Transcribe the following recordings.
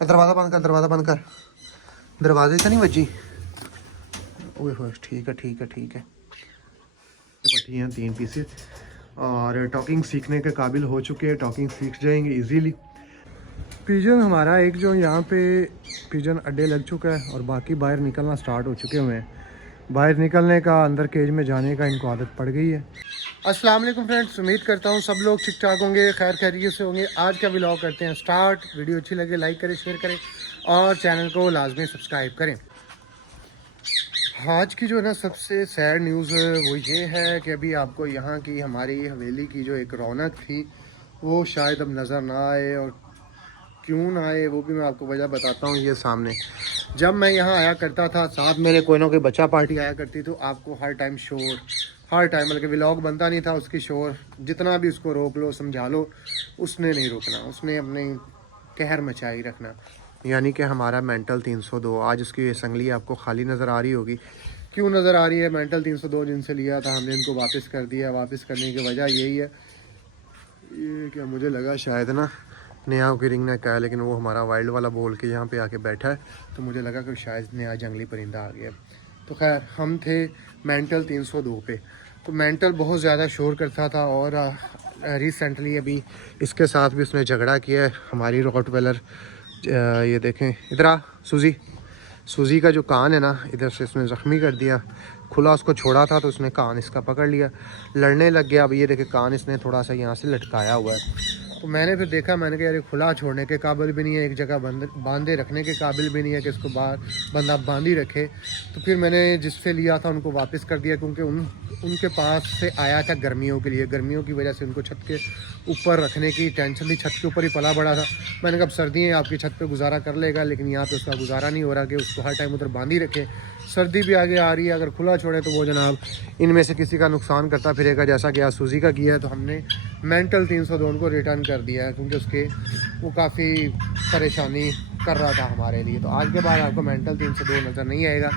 दरवाज़ा बंद कर, दरवाज़ा बंद कर, दरवाजे से नहीं बची। ओए हो, ठीक है ठीक है ठीक है। पट्टी हैं 3 पीसेस और टॉकिंग सीखने के काबिल हो चुके हैं, टॉकिंग सीख जाएंगे इजीली। पिजन हमारा एक जो यहाँ पे पिजन अड्डे लग चुका है और बाकी बाहर निकलना स्टार्ट हो चुके हुए हैं। बाहर निकलने का, अंदर केज में जाने का इनको आदत पड़ गई है। अस्सलाम वालेकुम फ्रेंड्स, उम्मीद करता हूँ सब लोग ठीक ठाक होंगे, खैर खैरियत से होंगे। आज का व्लॉग करते हैं स्टार्ट। वीडियो अच्छी लगे लाइक करें, शेयर करें और चैनल को लाजमी सब्सक्राइब करें। आज की जो है ना सबसे सैड न्यूज़ वो ये है कि अभी आपको यहाँ की हमारी हवेली की जो एक रौनक थी वो शायद अब नज़र ना आए, और क्यों ना आए वो भी मैं आपको वजह बताता हूँ। ये सामने जब मैं यहाँ आया करता था, साथ मेरे कोई ना कोई बच्चा पार्टी आया करती, तो आपको हर टाइम शोर, हर टाइम बल्कि व्लॉग बनता नहीं था उसकी शोर, जितना भी उसको रोक लो समझा लो उसने नहीं रुकना, उसने अपने कहर मचाई रखना। यानी कि हमारा मेंटल 302, आज उसकी संगली आपको खाली नज़र आ रही होगी। क्यों नज़र आ रही है? मेंटल 302 जिनसे लिया था हमने इनको वापस कर दिया। वापस करने की वजह यही है, ये क्या मुझे लगा शायद ना नया की रिंग नेक का है, लेकिन वो हमारा वाइल्ड वाला बोल के यहाँ पे आके बैठा है, तो मुझे लगा कि शायद नया जंगली परिंदा आ गया। तो खैर हम थे मेंटल 302 पे, तो मेंटल बहुत ज़्यादा शोर करता था और रिसेंटली अभी इसके साथ भी उसने झगड़ा किया है। हमारी रॉटवेलर, ये देखें इधर आ सूजी, सूजी का जो कान है ना इधर से इसने ज़ख्मी कर दिया। खुला उसको छोड़ा था तो उसने कान इसका पकड़ लिया, लड़ने लग गया। अब ये देखे कान इसने थोड़ा सा यहाँ से लटकाया हुआ है। तो मैंने फिर देखा, मैंने कहा यार खुला छोड़ने के काबिल भी नहीं है, एक जगह बांधे रखने के काबिल भी नहीं है कि इसको बाहर बंदा बांध ही रखे। तो फिर मैंने जिससे लिया था उनको वापस कर दिया, क्योंकि उनके पास से आया था गर्मियों के लिए। गर्मियों की वजह से उनको छत के ऊपर रखने की टेंशन थी, छत के ऊपर ही पला बड़ा था। मैंने कहा अब सर्दियाँ आपकी छत पे गुजारा कर लेगा, लेकिन यहाँ पे उसका गुजारा नहीं हो रहा कि उसको हर टाइम उधर बांध ही रखे। सर्दी भी आगे आ रही है, अगर खुला छोड़े तो वो जनाब इनमें से किसी का नुकसान करता फिरेगा, जैसा कि आज सूजी का किया है। तो हमने मेंटल 302 को रिटर्न कर दिया है, क्योंकि उसके वो काफ़ी परेशानी कर रहा था हमारे लिए। तो आज के बाद आपको मेंटल 302 नज़र नहीं आएगा।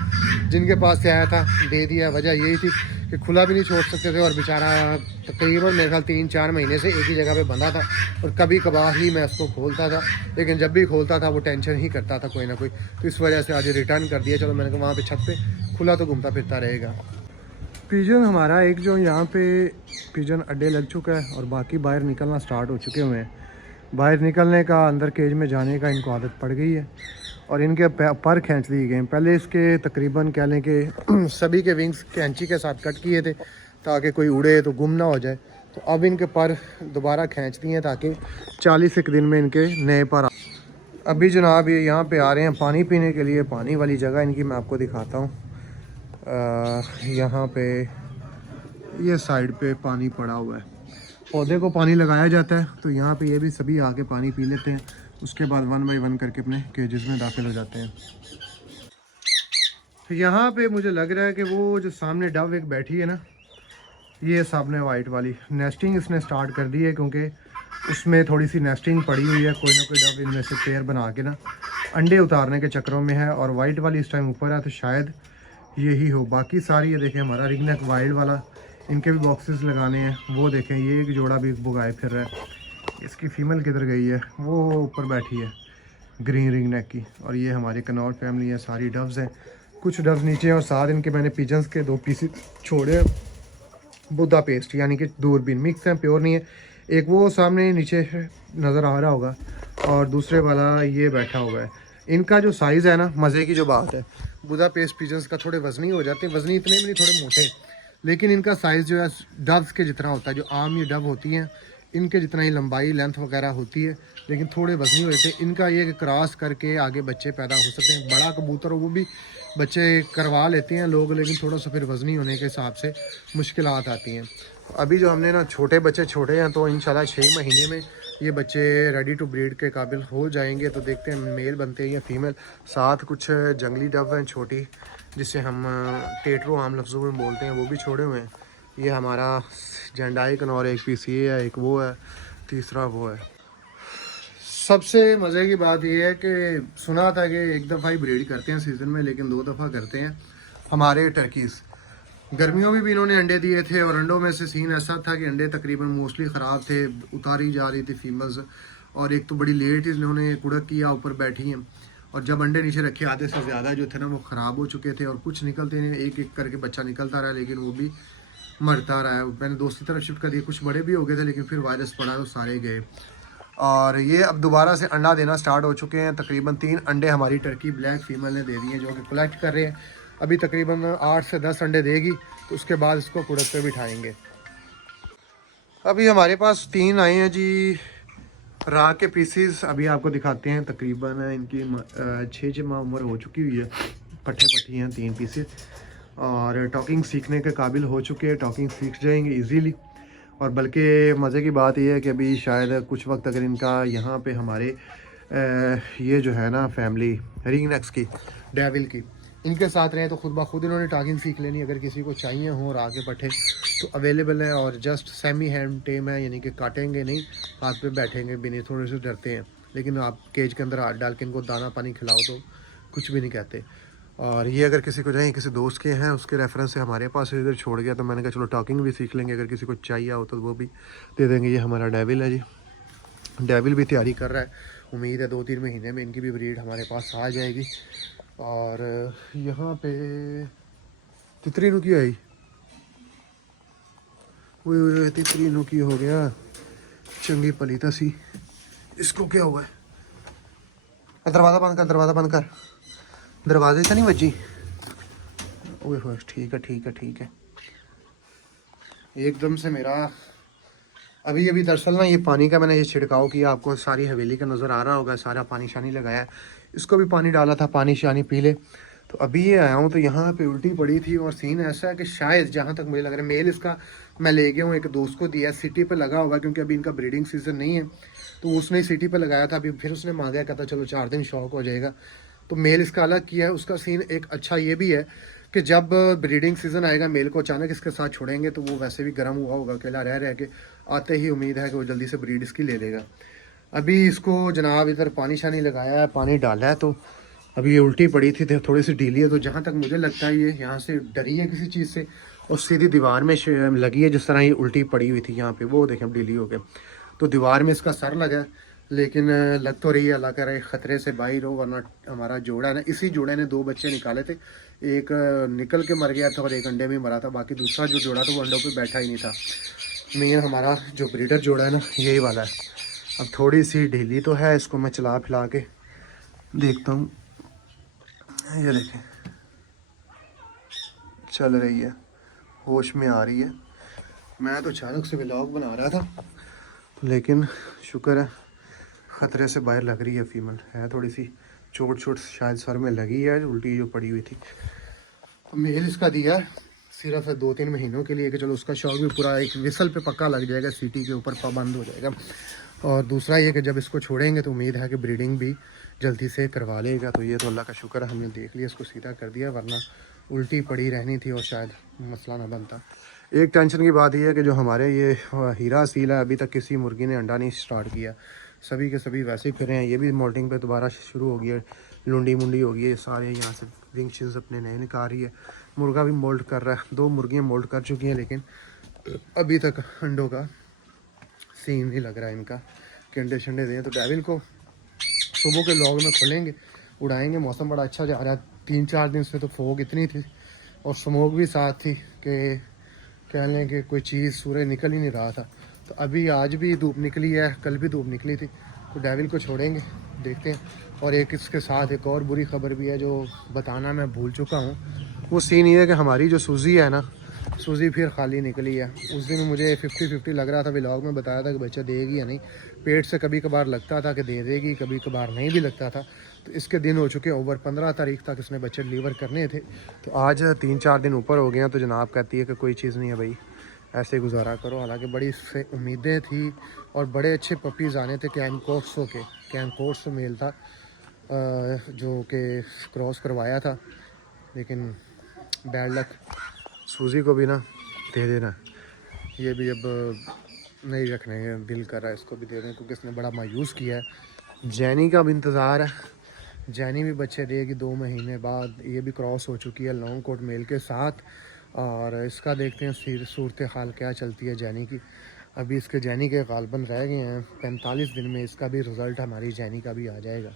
जिनके पास से आया था दे दिया। वजह यही थी कि खुला भी नहीं छोड़ सकते थे, और बेचारा तकरीबन मेरे ख्याल 3-4 महीने से एक ही जगह पे बंधा था, और कभी कभार ही मैं उसको खोलता था, लेकिन जब भी खोलता था वो टेंशन ही करता था कोई ना कोई। तो इस वजह से आज रिटर्न कर दिया। चलो मैंने कहा वहाँ पे छत पे खुला तो घूमता फिरता रहेगा। पिजन हमारा एक जो यहाँ पे पिजन अड्डे लग चुका है और बाकी बाहर निकलना स्टार्ट हो चुके हुए हैं। बाहर निकलने का, अंदर केज में जाने का इनको आदत पड़ गई है, और इनके पर खींच लिए गए। पहले इसके तकरीबन कह लें कि सभी के विंग्स कैंची के साथ कट किए थे ताकि कोई उड़े तो गुम ना हो जाए। तो अब इनके पर दोबारा खींच दिए हैं ताकि 40 दिन में इनके नए पर अभी जनाब ये यहाँ पे आ रहे हैं पानी पीने के लिए। पानी वाली जगह इनकी मैं आपको दिखाता हूँ। यहाँ पे ये साइड पे पानी पड़ा हुआ है, पौधे को पानी लगाया जाता है, तो यहाँ पे ये भी सभी आके पानी पी लेते हैं। उसके बाद 1 बाय 1 करके अपने केजेस में दाखिल हो जाते हैं। तो यहाँ पे मुझे लग रहा है कि वो जो सामने डव एक बैठी है ना, ये सामने वाइट वाली नेस्टिंग इसने स्टार्ट कर दी है, क्योंकि उसमें थोड़ी सी नेस्टिंग पड़ी हुई है। कोई ना कोई डव इनमें से पेयर बना के ना अंडे उतारने के चक्करों में है, और वाइट वाली इस टाइम ऊपर है, तो शायद यही हो। बाकी सारी ये देखें हमारा रिंग नेक वाइल्ड वाला, इनके भी बॉक्सेस लगाने हैं। वो देखें ये एक जोड़ा भी बुगाए फिर रहा है। इसकी फ़ीमेल किधर गई है? वो ऊपर बैठी है ग्रीन रिंग नेक की। और ये हमारी कनॉट फैमिली है, सारी डव्स हैं। कुछ डव्स नीचे हैं, और साथ इनके मैंने पिजन्स के 2 पीसेस छोड़े हैं बुद्धा पेस्ट, यानी कि दूरबीन मिक्स हैं, प्योर नहीं है। एक वो सामने नीचे नज़र आ रहा होगा, और दूसरे वाला ये बैठा हुआ है। इनका जो साइज़ है ना, मज़े की जो बात है, बुद्धा पेस्ट पिजन्स का थोड़े वजनी हो जाते हैं, वजनी इतने भी नहीं, थोड़े मोटे, लेकिन इनका साइज़ जो है डव्स के जितना होता है। जो आम ये डव होती हैं इनके जितना ही लंबाई लेंथ वगैरह होती है, लेकिन थोड़े वजनी हो जाते हैं। इनका ये कि क्रॉस करके आगे बच्चे पैदा हो सकते हैं। बड़ा कबूतर हो वो भी बच्चे करवा लेते हैं लोग, लेकिन थोड़ा सा फिर वजनी होने के हिसाब से मुश्किलात आती हैं। अभी जो हमने ना छोटे बच्चे छोड़े हैं, तो इंशाल्लाह 6 महीने में ये बच्चे रेडी टू ब्रीड के काबिल हो जाएंगे। तो देखते हैं मेल बनते हैं या फीमेल। साथ कुछ जंगली डव हैं छोटी, जिसे हम टेटरो आम लफ्ज़ों में बोलते हैं, वो भी छोड़े हुए हैं। ये हमारा झंडाई कनौर एक पीस ये है, एक वो है, तीसरा वो है। सबसे मज़े की बात यह है कि सुना था कि एक दफ़ा ही ब्रीड करते हैं सीज़न में, लेकिन 2 दफ़ा करते हैं हमारे टर्कीज़। गर्मियों में भी इन्होंने अंडे दिए थे, और अंडों में से सीन ऐसा था कि अंडे तकरीबन मोस्टली ख़राब थे, उतारी जा रही थी फीमेल्स, और एक तो बड़ी लेट इन्होंने कुड़क किया, ऊपर बैठी हैं। और जब अंडे नीचे रखे आधे से ज़्यादा जो थे ना वो ख़राब हो चुके थे और कुछ निकलते हैं, एक एक करके बच्चा निकलता रहा लेकिन वो भी मरता रहा है। मैंने दोस्त की तरफ शिफ्ट कर दिया, कुछ बड़े भी हो गए थे लेकिन फिर वायरस पड़ा तो सारे गए। और ये अब दोबारा से अंडा देना स्टार्ट हो चुके हैं। तकरीबन 3 अंडे हमारी टर्की ब्लैक फीमेल ने दे दिए हैं जो कि कलेक्ट कर रहे हैं। अभी तकरीबन 8 से 10 अंडे देगी तो उसके बाद इसको कुड़क पे बिठाएंगे। अभी हमारे पास 3 आए हैं जी राह के पीसीस। अभी आपको दिखाते हैं। तकरीबन इनकी 6 माह उम्र हो चुकी हुई है। पट्टे पट्टी हैं 3 पीसेस और टॉकिंग सीखने के काबिल हो चुके हैं। टॉकिंग सीख जाएंगे इजीली। और बल्कि मज़े की बात यह है कि अभी शायद कुछ वक्त अगर इनका यहाँ पे हमारे ये जो है ना फैमिली रिंग नेक्स की डेविल की इनके साथ रहे तो खुद ब खुद इन्होंने टॉकिंग सीख लेनी। अगर किसी को चाहिए हो और आगे पट्टे तो अवेलेबल है और जस्ट सेमी हैंड टेम है, यानी कि काटेंगे नहीं, हाथ पे बैठेंगे भी नहीं, थोड़े से डरते हैं लेकिन आप केज के अंदर हाथ डाल के इनको दाना पानी खिलाओ तो कुछ भी नहीं कहते। और ये अगर किसी को चाहिए, किसी दोस्त के हैं उसके रेफरेंस से हमारे पास इधर छोड़ गया तो मैंने कहा चलो टॉकिंग भी सीख लेंगे, अगर किसी को चाहिए हो तो वो भी दे देंगे। ये हमारा डेविल है जी। डेविल भी तैयारी कर रहा है, उम्मीद है 2-3 महीने में इनकी भी ब्रीड हमारे पास आ जाएगी। और यहाँ पे तितरी नुकी आई, वो तितरी नुकी हो गया चंगी पलीता सी। इसको क्या हुआ है? दरवाज़ा बंद कर, दरवाज़ा बंद कर, दरवाजे से नहीं बची। ओए हो, ठीक है ठीक है ठीक है। एकदम से मेरा अभी अभी दरअसल ना ये पानी का मैंने ये छिड़काव किया, आपको सारी हवेली का नज़र आ रहा होगा, सारा पानी शानी लगाया। इसको भी पानी डाला था, पानी शानी पी ले। तो अभी ये आया हूँ तो यहाँ पे उल्टी पड़ी थी और सीन ऐसा है कि शायद जहाँ तक मुझे लग रहा है मेल इसका मैं ले गया हूँ, एक दोस्त को दिया, सिटी पे लगा हुआ क्योंकि अभी इनका ब्रीडिंग सीजन नहीं है तो उसने ही सिटी पे लगाया था। अभी फिर उसने मांगा, कहता चलो 4 दिन शौक हो जाएगा। तो मेल इसका अलग किया है। उसका सीन एक अच्छा ये भी है कि जब ब्रीडिंग सीजन आएगा मेल को अचानक इसके साथ छोड़ेंगे तो वो वैसे भी गर्म हुआ होगा, अकेला रह रह के आते ही उम्मीद है कि वो जल्दी से ब्रीड इसकी ले लेगा। अभी इसको जनाब इधर पानी शानी लगाया है, पानी डाला है तो अभी ये उल्टी पड़ी थी, थोड़ी सी ढीली है। तो जहाँ तक मुझे लगता है ये यहाँ से डरी है किसी चीज़ से और सीधी दीवार में लगी है, जिस तरह ये उल्टी पड़ी हुई थी यहाँ पे, वो देखें ढीली हो गया। तो दीवार में इसका सर लगा, लेकिन लग तो रही है अल्लाह करे ख़तरे से बाहर हो, वरना हमारा जोड़ा है ना, इसी जोड़े ने 2 बच्चे निकाले थे। एक निकल के मर गया था और एक अंडे में मरा था, बाकी दूसरा जो जोड़ा था वो अंडों पे बैठा ही नहीं था। मेन हमारा जो ब्रीडर जोड़ा है ना यही वाला है। अब थोड़ी सी ढीली तो है, इसको मैं चला फिला के देखता हूँ। ये देखें चल रही है, होश में आ रही है। मैं तो अचानक से व्लॉग बना रहा था लेकिन शुक्र है ख़तरे से बाहर लग रही है। फीमेल है, थोड़ी सी चोट चोट शायद सर में लगी है, उल्टी जो पड़ी हुई थी। तो मेल इसका दिया सिर्फ 2-3 महीनों के लिए कि चलो उसका शौक भी पूरा एक विसल पे पक्का लग जाएगा, सीटी के ऊपर पाबंद हो जाएगा। और दूसरा ये कि जब इसको छोड़ेंगे तो उम्मीद है कि ब्रीडिंग भी जल्दी से करवा लेगा। तो ये तो अल्लाह का शुक्र है हमने देख लिया, इसको सीधा कर दिया, वरना उल्टी पड़ी रहनी थी और शायद मसला ना बनता। एक टेंशन की बात यह है कि जो हमारे ये हीरा सील है, अभी तक किसी मुर्गी ने अंडा नहीं स्टार्ट किया, सभी के सभी वैसे ही फिरे हैं। ये भी मोल्टिंग पे दोबारा शुरू हो गई है, लुंडी मुंडी हो गई है, सारे यहाँ से विंग चिन्स अपने नए निकाल रही है। मुर्गा भी मोल्ट कर रहा है, 2 मुर्गियाँ मोल्ट कर चुकी हैं लेकिन अभी तक अंडों का सीन नहीं लग रहा है इनका कि अंडे शंडे दें। तो डेविल को सुबह के लॉग में खोलेंगे, उड़ाएंगे। मौसम बड़ा अच्छा जा रहा है, 3-4 दिन से तो फोग इतनी थी और स्मोक भी साथ थी कि कह लें कि कोई चीज़ सूरज निकल ही नहीं रहा था। तो अभी आज भी धूप निकली है, कल भी धूप निकली थी। तो डेविल को छोड़ेंगे, देखते हैं। और एक इसके साथ एक और बुरी खबर भी है जो बताना मैं भूल चुका हूँ। वो सीन ये है कि हमारी जो सूजी है ना, सूजी फिर खाली निकली है। उस दिन मुझे 50-50 लग रहा था, व्लॉग में बताया था कि बच्चा देगी या नहीं। पेट से कभी कभार लगता था कि दे देगी, कभी कभार नहीं भी लगता था। तो इसके दिन हो चुके ओवर, 15 तारीख तक इसने बच्चे डिलीवर करने थे। तो आज 3-4 दिन ऊपर हो गए हैं। तो जनाब कहती है कि कोई चीज़ नहीं है भाई, ऐसे गुजारा करो। हालांकि बड़ी इससे उम्मीदें थी और बड़े अच्छे पपीज़ आने थे। कैमकोर्सो के, कैमकोर्सो मेल था जो कि क्रॉस करवाया था, लेकिन बैड लक। सूजी को भी ना दे देना, ये भी अब नहीं रखने का दिल कर रहा है, इसको भी दे दें क्योंकि इसने बड़ा मायूस किया है। जैनी का भी इंतज़ार है, जैनी भी बच्चे देगी 2 महीने बाद। ये भी क्रॉस हो चुकी है लॉन्ग कोट मेल के साथ और इसका देखते हैं सूरत हाल क्या चलती है जैनी की। अभी इसके जैनी के गालबन रह गए हैं, 45 दिन में इसका भी रिज़ल्ट हमारी जैनी का भी आ जाएगा।